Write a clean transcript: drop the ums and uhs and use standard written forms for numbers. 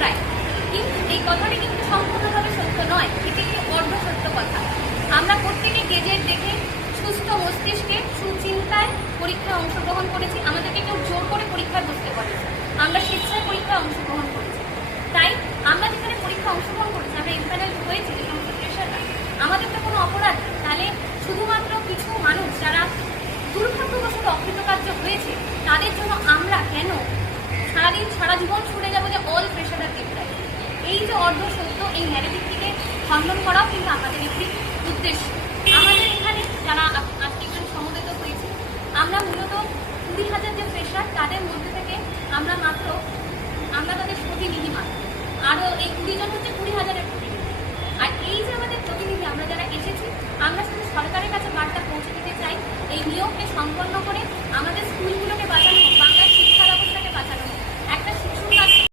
প্রায়। কিন্তু এই কথাটি কিন্তু সম্পূর্ণভাবে সত্য নয়, এটি একটি অর্ধ সত্য কথা। আমরা প্রত্যেকে গেজেট দেখে সুস্থ মস্তিষ্কে সুচিন্তায় পরীক্ষায় অংশগ্রহণ করেছি। আমাদেরকে কেউ জোর করে পরীক্ষায় বসতে করেছে, আমরা স্বেচ্ছায় পরীক্ষায় অংশগ্রহণ করেছি। তাই আমরা যেখানে পরীক্ষা অংশগ্রহণ করেছি, আমরা ইম্প্যানেল হয়েছি যে সমস্ত প্রেশাররা, আমাদের তো কোনো অপরাধ নেই। তাহলে শুধুমাত্র কিছু মানুষ যারা দুর্ভাগ্যবশত অকৃতকার্য হয়েছে তাদের জন্য আমরা কেন সারা জীবন ছুটে যাবো যে অল প্রেশার আর ডিপ্রাইভ? এই যে অর্ধ সত্য, এই ন্যারেটিভটিকে খণ্ডন করাও কিন্তু আমাদের একটি উদ্দেশ্য। আমাদের এখানে যারা আজকে এখানে সমবেত হয়েছে, আমরা মূলত 20,000 যে প্রেশার, তাদের মধ্যে থেকে আমরা তাদের প্রতিনিধি মাত্র। আরও এই 20 জন হচ্ছে 20,000-এর প্রতিনিধি। আর এই যে আমাদের প্রতিনিধি, আমরা যারা এসেছি, আমরা শুধু সরকারের কাছে বার্তা পৌঁছে দিতে চাই এই নিয়োগকে সম্পন্ন করে আমাদের স্কুলগুলো